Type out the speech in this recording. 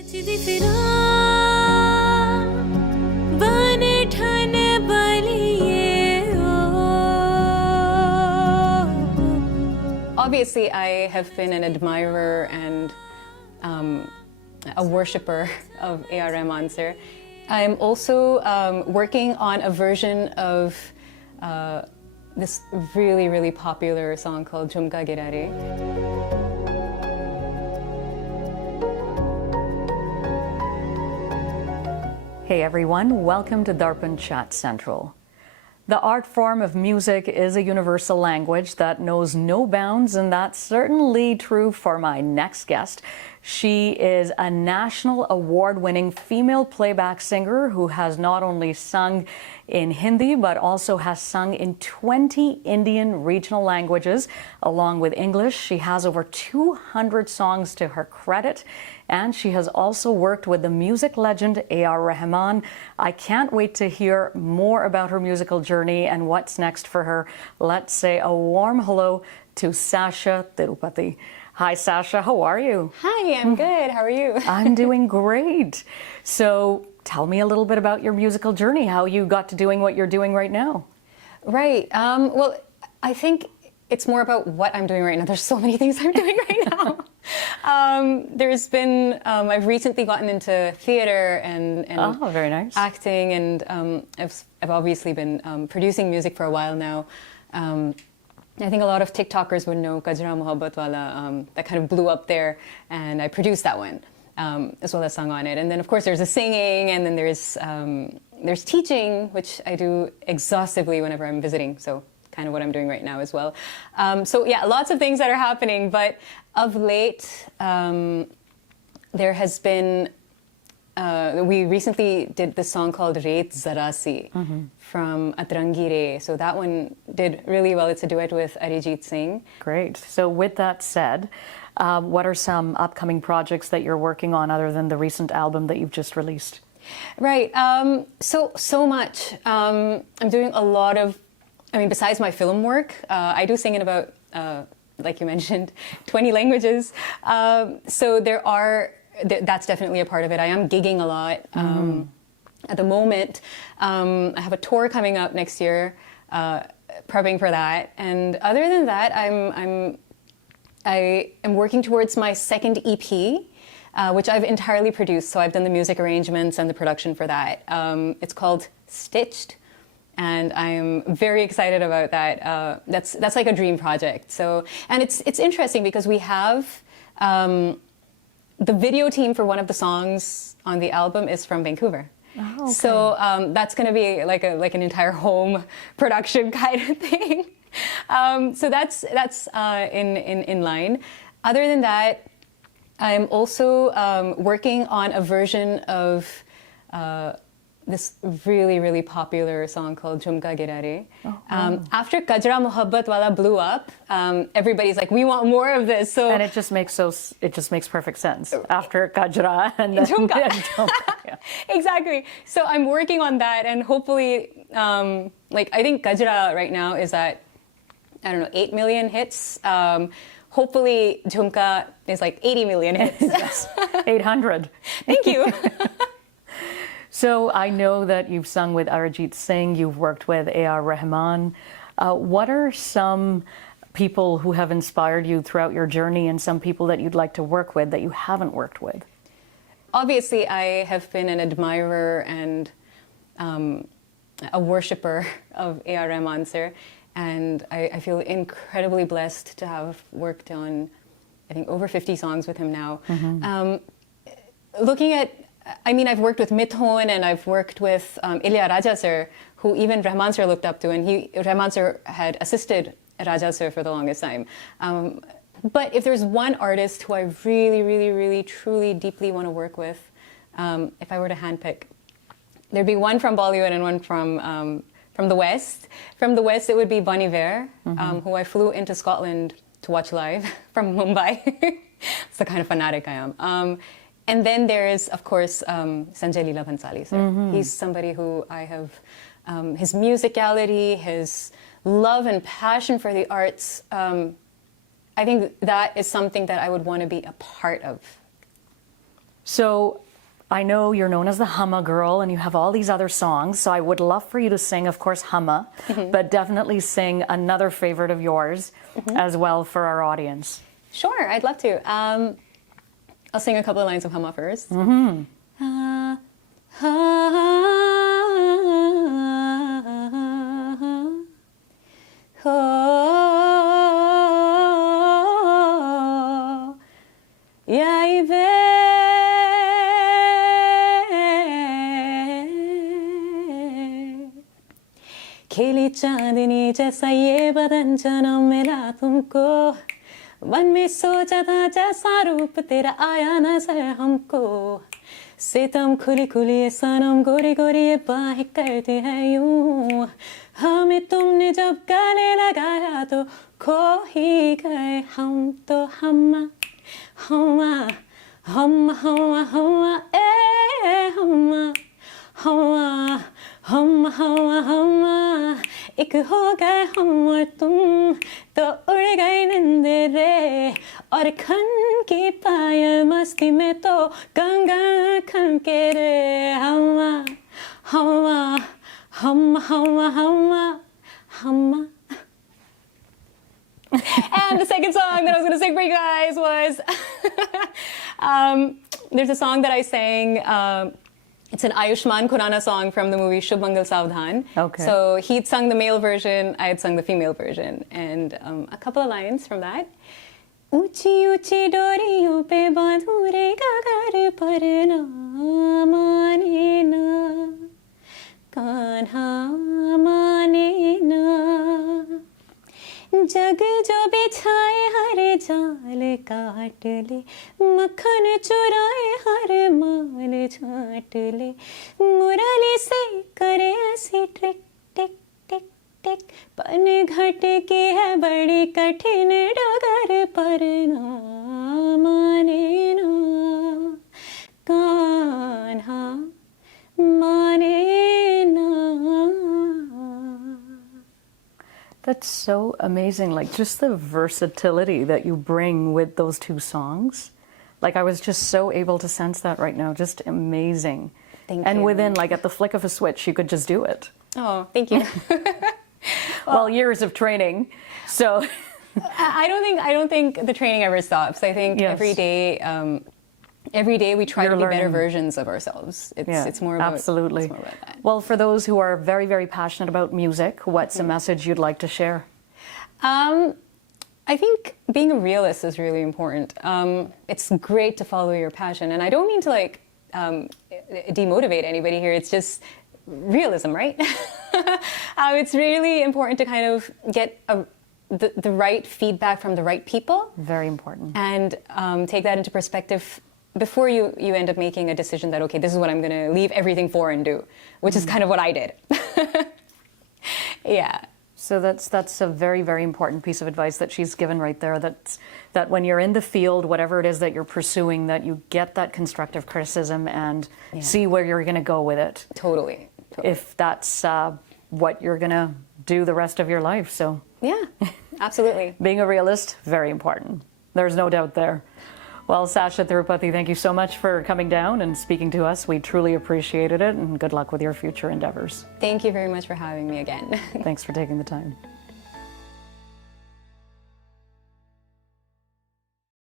Obviously, I have been an admirer and a worshipper of A.R. Rahman sir. I'm also working on a version of this really, really popular song called Jhumka Girare. Hey everyone, welcome to Darpan Chat Central. The art form of music is a universal language that knows no bounds, and that's certainly true for my next guest. She is a national award-winning female playback singer who has not only sung in Hindi but also has sung in 20 Indian regional languages along with English. She has over 200 songs to her credit, and she has also worked with the music legend A.R. Rahman. I can't wait to hear more about her musical journey and what's next for her. Let's say a warm hello to Shashaa Tirupati. Hi, Shashaa. How are you? Hi, I'm good. How are you? I'm doing great. So tell me a little bit about your musical journey, how you got to doing what you're doing right now. Right. Well, I think it's more about what I'm doing right now. There's so many things I'm doing right now. I've recently gotten into theater and oh, very nice. Acting, and I've obviously been producing music for a while now. I think a lot of TikTokers would know Kajra Mohabbat Wala, that kind of blew up there, and I produced that one, as well as sung on it. And then of course there's the singing, and then there's teaching, which I do exhaustively whenever I'm visiting, so kind of what I'm doing right now as well. So yeah, lots of things that are happening, but of late there has been, we recently did this song called Reet Zara Si from Atrangi Re. So that one did really well. It's a duet with Arijit Singh. Great. So with that said, what are some upcoming projects that you're working on other than the recent album that you've just released? Right. So much. I'm doing a lot of, besides my film work, I do sing in about, like you mentioned, 20 languages. So that's definitely a part of it. I am gigging a lot. At the moment, I have a tour coming up next year, prepping for that. And other than that, I am working towards my second EP, which I've entirely produced. So I've done the music arrangements and the production for that. It's called Stitched, and I'm very excited about that. That's like a dream project. So, and it's interesting because we have the video team for one of the songs on the album is from Vancouver. Oh, okay. So that's going to be like an entire home production kind of thing. So that's in line. Other than that, I'm also working on a version of this really, really popular song called Jhumka Girare. After Kajra Mohabbat Wala blew up, everybody's like, we want more of this. So and it just makes perfect sense after Kajra and then Jhumka. Yeah. Exactly. So I'm working on that, and hopefully, I think Kajra right now is at, 8 million hits. Hopefully Jhumka is like 80 million hits. Yes. 800. Thank you. So I know that you've sung with Arijit Singh, you've worked with A.R. Rahman. What are some people who have inspired you throughout your journey, and some people that you'd like to work with that you haven't worked with? Obviously, I have been an admirer and a worshipper of A.R. Rahman sir, and I feel incredibly blessed to have worked on, I think, over 50 songs with him now. Looking at, I've worked with Mithun, and I've worked with Ilya Raja sir, who even Rahman sir looked up to, and Rahman sir had assisted Raja sir for the longest time. But if there's one artist who I really, really, really, truly, deeply want to work with, if I were to handpick, there'd be one from Bollywood and one from the West. From the West, it would be Bon Iver, who I flew into Scotland to watch live from Mumbai. It's the kind of fanatic I am. And then there is, of course, Sanjay Leela Bhansali sir. He's somebody who I have, his musicality, his love and passion for the arts, I think that is something that I would want to be a part of. So I know you're known as the Humma Girl and you have all these other songs. So I would love for you to sing, of course, Humma, but definitely sing another favorite of yours as well for our audience. Sure, I'd love to. I'll sing a couple of lines of Humma first. खिली चांदनी जैसा ये बदन जन्म मिला तुमको मन में सोचा था जैसा रूप तेरा आया नजर हमको सितम खुली खुली ये सनम गोरी गोरी ये बाहें करती है यूं हमें तुमने जब गले लगाया तो खो ही गए हम तो हम्मा हम्मा हम्मा हम्मा हम्मा ए हम्मा हम्मा हम्मा हम्मा हम्मा एक हो गए हम और तुम तो उड़ गई नींदे रे और खन की पायल मस्ती में तो गंगा खन के रे हम्मा हम्मा हम्मा हम्मा हम्मा हम्मा. And the second song that I was going to sing for you guys was there's a song that I sang. It's an Ayushmann Khurrana song from the movie Shubh Mangal Savdhan. Okay. So he'd sung the male version, I had sung the female version. And a couple of lines from that. ऊंची ऊंची डोरियों पे बांधू रे गगर पर ना माने ना कान्हा माने ना जग जो बिछाए हर जाल काट ले मक्खन चुराए हर माल छाट ले मुरली से करे ऐसी ट्रिक टिक टिक टिक पन घट की है बड़ी कठिन डगर पर ना माने ना कान्हा माने ना. That's so amazing. Like just the versatility that you bring with those two songs. Like I was just so able to sense that right now. Just amazing. Thank and you. within like at the flick of a switch, you could just do it. Oh, thank you. Well, years of training. So I don't think the training ever stops. I think Yes. every day we try You're to be better learning. versions of ourselves. It's more about absolutely. It's more about that. Well, for those who are very, very passionate about music, what's a message you'd like to share? I think being a realist is really important. It's great to follow your passion, and I don't mean to like demotivate anybody here. It's just realism, right? It's really important to kind of get the right feedback from the right people. Very important. And take that into perspective before you end up making a decision that, okay, this is what I'm going to leave everything for and do, which is kind of what I did. Yeah. So that's a very, very important piece of advice that she's given right there, that when you're in the field, whatever it is that you're pursuing, that you get that constructive criticism and see where you're going to go with it. Totally. If that's what you're going to do the rest of your life. So Yeah, absolutely. being a realist, very important. There's no doubt there. Well, Shashaa Tirupati, thank you so much for coming down and speaking to us. We truly appreciated it, and good luck with your future endeavors. Thank you very much for having me again. Thanks for taking the time.